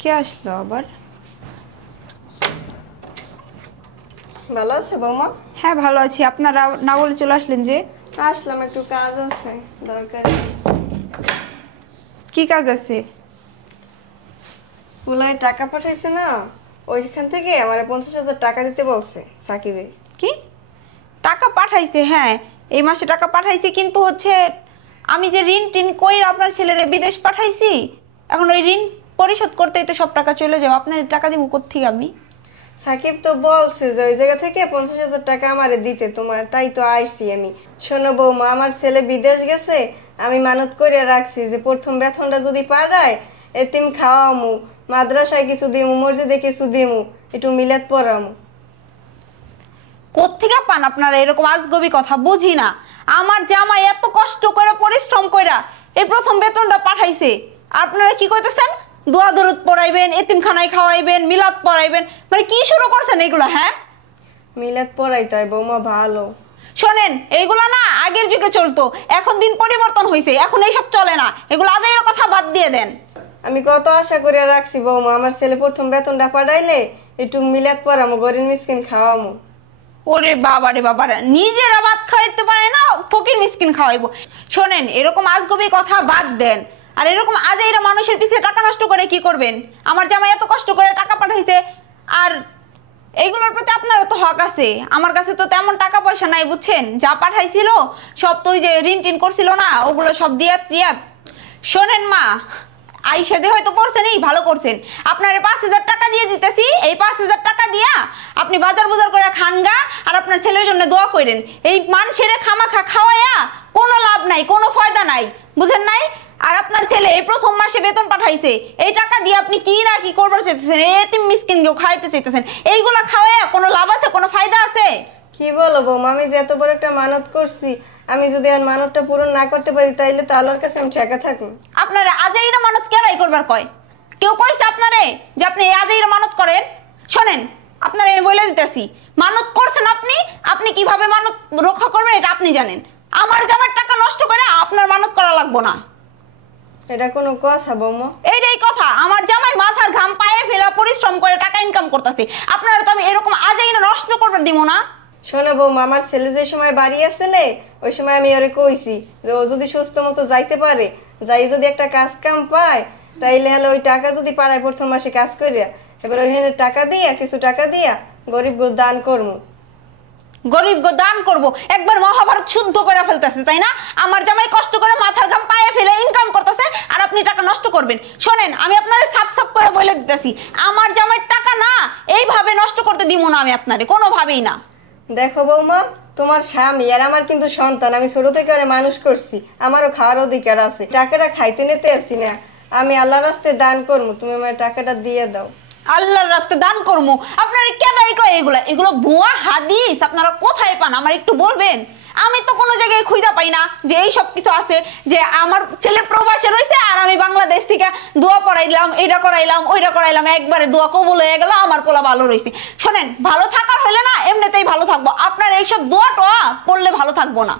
কে আসলো আবার? ভালো আছে বৌমা? হ্যাঁ ভালো আছি। আপনারা না বলে চলে আসলেন যে? আসলাম, একটু কাজ আছে দরকার। কি কাজ আছে? ওলাই টাকা পাঠাইছে না, ওইখান থেকে আমার 50,000 টাকা দিতে বলছে সাকিবে। কি টাকা পাঠাইছে? হ্যাঁ এই মাসে টাকা পাঠাইছে, কিন্তু হচ্ছে আমি যে ঋণ টিন কইরা আপনার ছেলেরে বিদেশ পাঠাইছি, এখন ওই ঋণ পরিশোধ করতেই তো সব টাকা চলে যাবে। আপনার টাকা দিব কোত্থেকে আমি? সাকিব তো বলছে যে ওই জায়গা থেকে 50,000 টাকা আমারে দিতে তোমার, তাই তো আইসি আমি। শোনো বৌমা, আমার ছেলে বিদেশ গেছে, আমি মানত করে রাখছি যে প্রথম বেতনটা যদি পাঠায় এতিম খাওয়ামু, মাদ্রাসায় কিছু দিমু, মসজিদে কিছু দিমু, একটু মিলাদ পড়ামু। কোত্থেকে পান আপনারা এরকম আজগবি কথা? বুঝি না। আমার জামাই এত কষ্ট করে পরিশ্রম কইরা এই প্রথম বেতনটা পাঠাইছে, আপনারা কি কইতেছেন দোয়া দরুদ পড়াইবেন, এতিমখানায় খাওয়াইবেন, মিলাদ পড়াইবেন, মানে কি শুরু করছেন এগুলো? হ্যাঁ মিলাদ পড়াইতে হয় বৌমা, ভালো। শোনেন, এইগুলা না আগের যুগে চলতো, এখন দিন পরিবর্তন হয়েছে, এখন এইসব চলে না। এগুলো আজাইয়ের কথা বাদ দিয়ে দেন। আমি কত আশা করে রাখছি বৌমা, আমার ছেলে প্রথম বেতনটা পাঠাইলে একটু মিলাদ পড়ামু, গরিব মিসকিন খাওয়ামু। ওরে বাবা রে বাবা, নিজেরা ভাত খাইতে পারে না, ফকির মিসকিন খাওয়াইবো? শোনেন, এরকম আজগবি কথা বাদ দেন। আর এরকম আজাইরা মানুষের পিছনে টাকা নষ্ট করে কি করবেন? আমার জামাই এত কষ্ট করে টাকা পাঠাইছে, আর এইগুলোর প্রতি আপনারও তো হক আছে। আমার কাছে তো তেমন টাকা পয়সা নাই, বুঝছেন? যা পাঠাইছিল সব তো ওই যে ঋণ টিন করছিল না, ওগুলো সব দিয়া টিয়া। শোনেন মা, আইসা যে হয়তো পড়ছেন, এই ভালো করছেন। আপনার 5,000 টাকা দিয়ে দিতেছি, এই 5,000 টাকা দিয়া আপনি বাজার বাজার করে খানগা, আর আপনার ছেলের জন্য দোয়া করেন। এই মানুষের খামাখা খাওয়াইয়া কোনো লাভ নাই, কোনো ফায়দা নাই, বুঝেন নাই? আর আপনার ছেলে এই প্রথম মাসে বেতন পাঠাইছে, এই টাকা দিয়ে আপনি কি না কি করবার চাইতেছেন? এতিম মিসকিনকেও খাওয়াইতে চাইতেছেন, এইগুলা খাওয়াইয়া কোনো লাভ আছে, কোনো ফায়দা আছে? কি বলো বৌমা, আমি যে এত বড় একটা মানত করছি, আমি যদি আর মানতটা পূরণ না করতে পারি তাইলে তো আল্লাহর কাছে আমি ঠেকা থাকি। আপনারা আজাইরা মানত কেরাই করবার কয়? কেউ কইছে আপনারে যে আপনি এই আজাইরা মানত করেন? শোনেন, আপনারা আমি বলে দিতেছি, মানত করছেন আপনি, আপনি কিভাবে মানত রক্ষা করবেন এটা আপনি জানেন। আমার জামার টাকা নষ্ট করে আপনার মানত করা লাগবো না। এটা কোনো কথা বৌমা? এইটাই কথা। আমার জামাই মাথার ঘাম পায়ে ফেলা পরিশ্রম করে টাকা ইনকাম করতেছে, আপনারা তো আমি এরকম আজাইরা নষ্ট করবার দিব না। শোনো বৌমা, আমার ছেলে যে সময় বাড়ি আসলে ওই সময় আমি ওরে কইছি যে ও যদি সুস্থ মতো যাইতে পারে, যাই যদি একটা কাজ কাম পায়, তাইলে হলে ওই টাকা যদি পাড়ায় প্রথম মাসে কাজ করিয়া এবার ওইখানে টাকা দিয়া, কিছু টাকা দিয়া গরিব দান করবো। গরিব গো দান করব? একবার মহাভারত শুদ্ধ করে ফেলতেছে, তাই না? আমার জামাই কষ্ট করে মাথার ঘাম পায়ে ফেলে ইনকাম করতেছে, আর আপনি টাকা নষ্ট করবেন? শোনেন, আমি আপনারে সাপ সাপ করে বলে দিতেছি, আমার জামাইয়ের টাকা না এইভাবে নষ্ট করতে দিব না আমি আপনারে, কোনোভাবেই না। দেখো বৌমা, তোমার স্বামী আর আমার কিন্তু সন্তান, আমি ছোট থেকে ওরে মানুষ করছি, আমারও খাওয়ার অধিকার আছে। টাকাটা খাইতে নিতে আসি না, আমি আল্লাহর রাস্তায় দান করবো, তুমি আমার টাকাটা দিয়ে দাও। আল্লাহর রাস্তায় দান করবো? আপনারা কেনাই কয় এগুলা? এগুলো ভুয়া হাদিস। আপনারা কোথায় পান আমার একটু বলবেন? আমি তো কোনো জায়গায় খুঁজে পাই না যে এই সব কিছু আছে, যে আমার ছেলে প্রবাসে রয়েছে আর আমি বাংলাদেশ থেকে দোয়া পড়াইলাম, এটা করাইলাম, ওইটা করাইলাম, একবারে দোয়া কবুল হয়ে গেল, আমার পোলা ভালো রয়েছে। শোনেন, ভালো থাকার হলে না এমনিতেই ভালো থাকবো, আপনার এইসব দোয়া টোয়া পড়লে ভালো থাকবো না।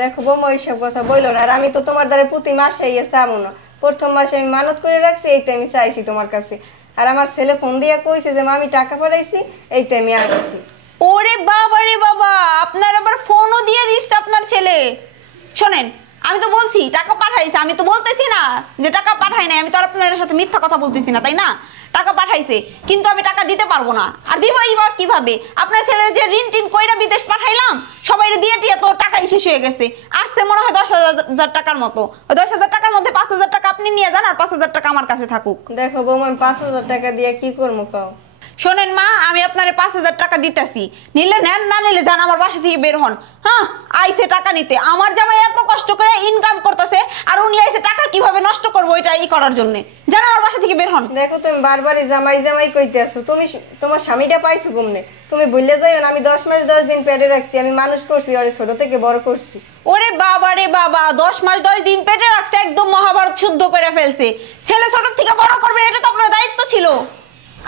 দেখো বৌমা, এইসব কথা বললো না। আর আমি তো তোমার দ্বারা প্রতি মাসে চামো না, প্রথম মাসে আমি মানত করে রাখছি, এইটা আমি চাইছি তোমার কাছে। আর আমার ছেলে ফোন দিয়ে কইছে যে আমি টাকা পাঠাইছি, এইটা আমি আসছি। ওরে বাবা রে বাবা, আপনার আবার ফোনও দিয়ে দিচ্ছে আপনার ছেলে? শোনেন, আমি তো বলছি টাকা পাঠাইছে, আমি তো বলতেছি না যে টাকা পাঠাই নাই। আমি তো আর আপনার সাথে মিথ্যা কথা বলতেছি না, তাই না? টাকা পাঠাইছে, কিন্তু আমি টাকা দিতে পারবো না। আর দিবই বা কিভাবে? আপনার ছেলের যে ঋণ টিন কইরা বিদেশ পাঠাইলাম, সবাই দিয়ে টিয়া তো টাকাই শেষ হয়ে গেছে। আসছে মনে হয় 10,000 টাকার মতো। ওই 10,000 টাকার মধ্যে 5,000 টাকা আপনি নিয়ে যান, আর 5,000 টাকা আমার কাছে থাকুক। দেখো বৌমা, আমি 5,000 টাকা দিয়ে কি করবো কাও? শোনেন মা, আমি আপনারে 5,000 টাকা দিতেছি, নিলে নেন, না নিলে যান, আমার বাসা থেকে বের হন। হ্যাঁ, আইসে টাকা নিতে। আমার জামাই এত কষ্ট করে ইনকাম করতেছে, আর উনি আইসে টাকা কিভাবে নষ্ট করবো এটা করার জন্য। যান, আমার বাসা থেকে বের হন। দেখো, তুমি বারবারই জামাই জামাই কইতে আসো। তুমি তোমার স্বামীটা পাইছো কমনে? তুমি বললে যাইও না, আমি 10 মাস 10 দিন পেটে রাখছি, আমি মানুষ করছি, ওরে ছোট থেকে বড় করছি। ওরে বাবা রে বাবা, 10 মাস 10 দিন পেটে রাখছে, একদম মহাভারত শুদ্ধ করে ফেলছে। ছেলে ছোট থেকে বড় করবে, এটা তো আপনার দায়িত্ব ছিল।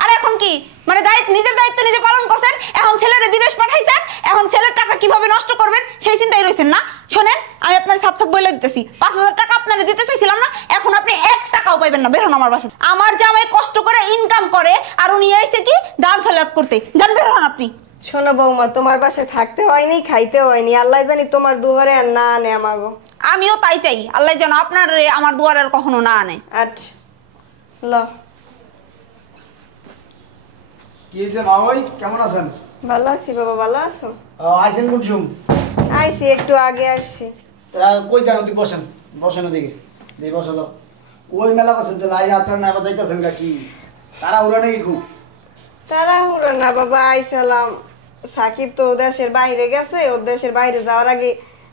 আর এখন কি মানে নিজের দায়িত্ব নিজে পালন করছেন, এখন ছেলের বিদেশ পাঠাইছেন, এখন ছেলের টাকা কিভাবে নষ্ট করবেন সেই চিন্তায় রয়েছেন না? শোনেন, আমি আপনার সাপ সাপ বলে দিতেছি, 5,000 টাকা আপনারা দিতে চাইছিলাম না, এখন আপনি 1 টাকাও কোথাও পাইবেন না, বের হন আমার বাসা। আমার জামাই কষ্ট করে ইনকাম করে আর উনি আইছে কি দান সলাত করতে। যান, বের হন আপনি। শোনো বৌমা, তোমার বাসায় থাকতে হয়নি, খাইতে হয়নি, আল্লাহ জানি তোমার দুয়ারে আর না আনে আমাগো। আমিও তাই চাই, আল্লাহ যেন আপনার আমার দুয়ারে আর কখনো না আনে। ল কি হয়েছে মা? ওই কেমন আছেন? ভালো আছি বাবা, ভালো আছো? আইছেন কুনসুম? আইছি, একটু আগে আসছি। তা কই যান? তুই বসেন, বসেন ওদিকে, দিয়ে বসো তো। ওই মেলা করছেন তো লাই আপনার না যাইতেছেন গা? কি তারা উড়া নাকি খুব? তাড়াহুড়ো না বাবা, আইসালাম। সাকিব তো দেশের বাইরে গেছে, ওর দেশের বাইরে যাওয়ার আগে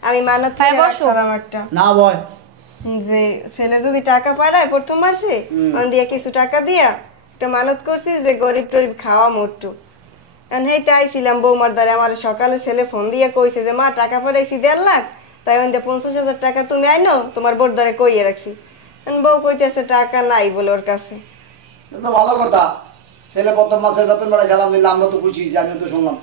আমি মানত করে রাখছিলাম একটা, না ভয় যে ছেলে যদি টাকা পাঠায় প্রথম মাসে দিয়ে কিছু টাকা দিয়া একটা মানত করছি যে গরিব টরিব খাওয়া মোটু। হেইতে আইছিলাম বৌমার দ্বারে। আমার সকালে ছেলে ফোন দিয়ে কইছে যে মা টাকা পাঠাইছি 1.5 লাখ, তাই 50,000 টাকা তুমি আইনো, তোমার বোর দ্বারে কইয়ে রাখছি। বউ কইতেছে টাকা নাই বলে ওর কাছে। তো ভালো কথা, ছেলে প্রথম মাসের বেতন বাড়াইছে, আলহামদুলিল্লাহ আমরা তো খুশি হয়েছি, আমিও তো শুনলাম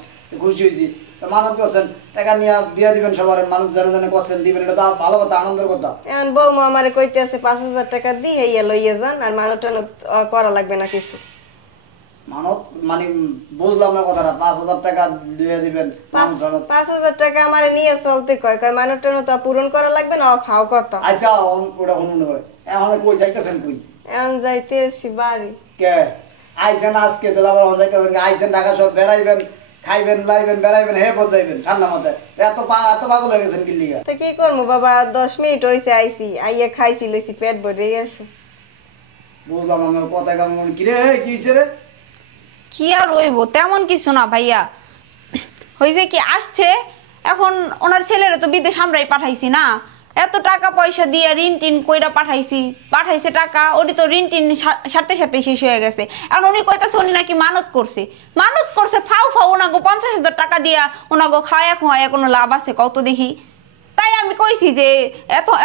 খুশি হয়েছি। মানত করছেন, টাকা নিয়ে দিয়ে দিবেন সবার, মানুষ জানে জানে করছেন দিবেন, এটা তো ভালো কথা, আনন্দের কথা। এখন বৌমা আমারে কইতেছে 5,000 টাকা দিয়ে ইয়ে লইয়ে যান, আর মানত টানত করা লাগবে না কিছু। মানত মানে বুঝলাম না কথাটা, 5,000 টাকা দিয়ে দিবেন? 5,000 টাকা আমারে নিয়ে চলতে কয়, মানত টানত পূরণ করা লাগবে না, খাও কথা। আচ্ছা ওটা শুনুন, এখন কই যাইতেছেন? কই এখন যাইতেছি বাড়ি। কে আইছেন আজকে? তো আবার যাইতেছেন? আইছেন ঢাকা শহর, বেড়াইবেন, খাইবেন, লাইবেন, বেড়াইবেন, হে যাইবেন ঠান্ডা মাথায়? এত পাগল হয়ে গেছেন কিল্লিগা? তা কি করবো বাবা, 10 মিনিট হয়েছে আইছি, আইয়া খাইছি লইছি, পেট ভরে গেছে। বুঝলাম আমি কথা কেমন। কিরে কি হয়েছে রে? কি আর হইব, তেমন কিছু না ভাইয়া। হয়েছে কি, আসছে এখন ওনার ছেলেরা তো বিদেশ আমরাই পাঠাইছি না, এত টাকা পয়সা দিয়ে ঋণ টিন কইরা পাঠাইছে টাকা, ওটি তো ঋণ টিন সাথে সাথে শেষ হয়ে গেছে। এখন উনি কইতাছে উনি নাকি মানত করছে ফাউ ওনাগো 50,000 টাকা দিয়া ওনাগো খাওয়া খোয়া কোনো লাভ আছে কত দেখি? তাই আমি কইছি যে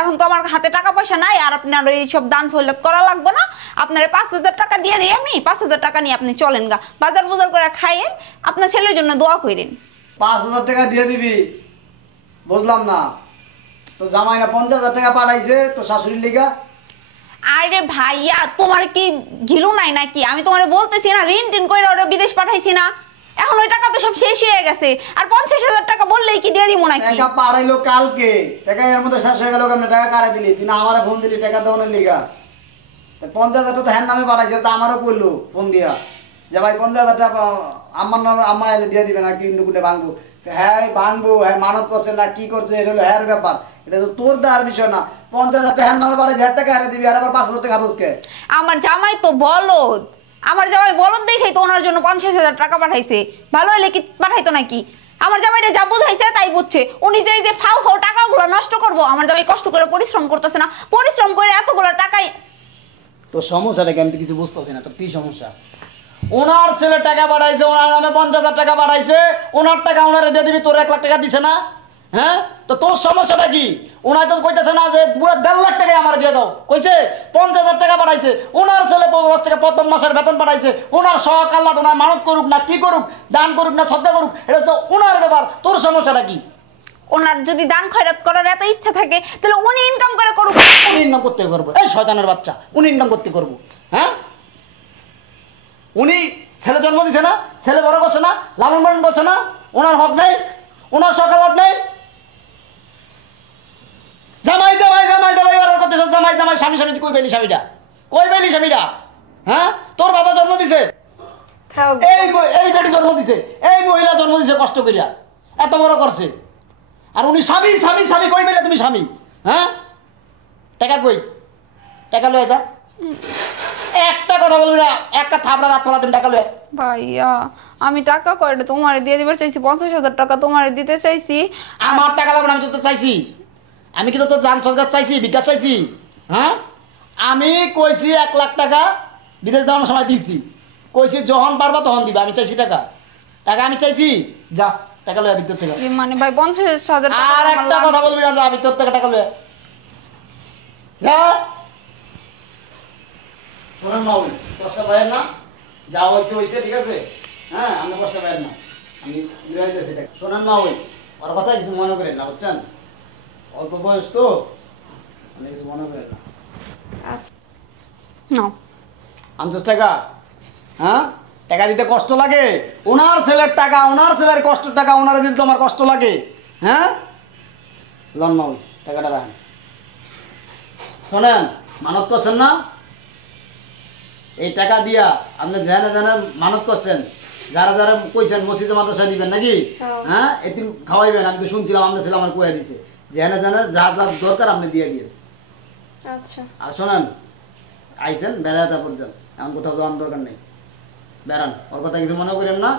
এখন তো আমার হাতে টাকা পয়সা নাই, আর আপনার ওই সব দান সহলত করা লাগবে না, আপনার 5,000 টাকা দিয়ে দিই, আমি 5,000 টাকা নিয়ে আপনি চলেন গা, বাজার বুজার করে খাইয়েন, আপনার ছেলের জন্য দোয়া করেন। 5,000 টাকা দিয়ে দিবি? বুঝলাম না, তো জামাই না 50,000 টাকা পাঠাইছে তো শাশুড়ির লিগা? আরে ভাইয়া, তোমার কি ঘিলু নাই নাকি? আমি তোমার বলতেছি না ঋণ টিন করে ওরা বিদেশ পাঠাইছি না, এখন ওই টাকা তো সব শেষ হয়ে গেছে, আর 50,000 টাকা বললেই কি দিয়ে দিব নাকি? টাকা পাঠাইলো কালকে, টাকা এর মধ্যে শেষ হয়ে গেল, কেমন টাকা কারে দিলি? তুই না আমারে ফোন দিলি টাকা দেওয়ার লিগা? 50,000 তো হ্যাঁ নামে পাঠাইছে, তো আমারও করলো ফোন দিয়া যে ভাই 50,000 টাকা আমার নামে আম্মা এলে দিয়ে দিবে না, কি নুকুনে ভাঙবো? হ্যাঁ ভাঙবো, হ্যাঁ মানত করছে না কি করছে, এটা হলো হ্যার ব্যাপার, এটা তো তোর দেওয়ার বিষয় না। 50,000 টাকা হ্যাঁ নামে পাঠাইছে, 1,000 টাকা হারে দিবি, আর আবার 5,000 টাকা দোষকে? আমার জামাই তো বলদ, দেখেই তো ওনার জন্য 50,000 টাকা পাঠাইছে, ভালো হলে কি পাঠাইতো নাকি? আমার জামাইটা যা বুঝাইছে তাই বুঝছে, উনি যে ফাউ টাকাগুলো নষ্ট করবো, আমার জামাই কষ্ট করে পরিশ্রম করতেছে না, পরিশ্রম করে এতগুলো টাকাই। তোর সমস্যাটা কি? আমি তো কিছু বুঝতেছি না, তোর কি সমস্যা? ওনার ছেলে টাকা পাঠাইছে, ওনার নামে 50,000 টাকা পাঠাইছে, ওনার টাকা ওনারে দিয়ে দিবি, তোর 1 লাখ টাকা দিছে না? হ্যাঁ, তো তোর সমস্যাটা কি? ওনার তো কইতেছে না যে পুরো 1.5 লাখ টাকা আমার দিয়ে দাও, কইছে 50,000 টাকা পাঠাইছে, ওনার ছেলে থেকে প্রথম মাসের বেতন পাঠাইছে, ওনার শখ আল্লাহ ওনার মানত করুক না কি করুক, দান করুক না শ্রদ্ধা করুক, এটা হচ্ছে ওনার ব্যাপার, তোর সমস্যাটা কি? ওনার যদি দান খয়রাত করার এত ইচ্ছা থাকে তাহলে উনি ইনকাম করে করুক। উনি ইনকাম করতে করবো? এই শয়তানের বাচ্চা, উনি ইনকাম করতে করবো? হ্যাঁ, উনি ছেলে জন্ম দিছে না, ছেলে বড় করছে না, লালন পালন করছে না, ওনার হক নেই, ওনার সকাল নেই? জামাই অর্ডার করতেছ, জামাই স্বামী কই পেলি স্বামীটা? হ্যাঁ, তোর বাবা জন্ম দিছে, এই বেটি জন্ম দিছে, এই মহিলা জন্ম দিছে কষ্ট করিয়া, এত বড় করছে, আর উনি স্বামী কই পেলে তুমি স্বামী? হ্যাঁ, টাকা কই? টাকা লয়ে যা, একটা কথা বলবি না, একটা থাপড়া রাত পড়া, তুমি টাকা লয়ে। ভাইয়া, আমি টাকা কয়টা তোমারে দিয়ে দিবার চাইছি, 50,000 টাকা তোমারে দিতে চাইছি। আমার টাকা লাগবে না, আমি তো চাইছি, আমি কিন্তু তোর জান সরকার চাইছি, বিকাশ চাইছি। হ্যাঁ, আমি কইছি 1 লাখ টাকা বিদেশ দেওয়ানোর সময় দিয়েছি, কইছি যখন পারবা তখন দিবা, আমি চাইছি টাকা আমি চাইছি, যা টাকা লয়ে ভিতর থেকে। মানে ভাই 50,000 টাকা আর একটা কথা বলবি না, যা ভিতর থেকে টাকা লয়ে যা। শোনেন মাউল, কষ্ট পাইয়েন না, যা হয়েছে ঠিক আছে। হ্যাঁ, আমি কষ্ট পাইয়েন না, আমি ঘুরে দিতেছি। শোনেন মাউল, ওর কথা কিছু মনে করেন না, বুঝছেন? অল্প বয়স তো, কিছু মনে করেন না। নাও। 50 টাকা? হ্যাঁ, টাকা দিতে কষ্ট লাগে? ওনার ছেলের টাকা, ওনার ছেলের কষ্টের টাকা ওনারা দিতে তোমার কষ্ট লাগে? হ্যাঁ, লন নাও, টাকাটা রাখেন। শোনেন, মানত করছেন না? এই টাকা দিয়া আপনি জানে জানে মানত করছেন, যারা যারা কইছেন মসজিদে মাদ্রাসায় দিবেন নাকি? হ্যাঁ, এদিন খাওয়াইবেন। আমি তো শুনছিলাম আপনার ছেলে আমার কইয়া দিছে, জানে জানে যা যা দরকার আপনি দিয়ে দিয়ে। আচ্ছা আর শোনেন, আইছেন বেড়াতে পর্যন্ত, এমন কোথাও যাওয়ার দরকার নেই। বেড়ান, ওর কথা কিছু মনে করেন না।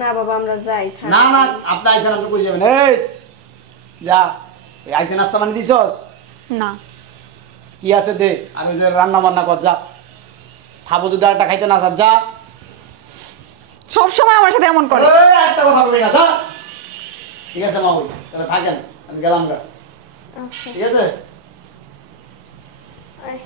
না বাবা আমরা যাই থাক। না না, আপনি আইছেন, আপনি কই যাবেন? এই যা, এই আইছে নাস্তা বানিয়ে দিছস? না। কি আছে দে, আমি যে রান্না বান্না কর, যা। খাবো যদি একটা খাইতে না যা। সব সময় আমার সাথে এমন করে। এই, একটা কথা বলি না, যা। ঠিক আছে মা, বই তাহলে থাকেন, আমি গেলাম গা। আচ্ছা ঠিক আছে। আয়।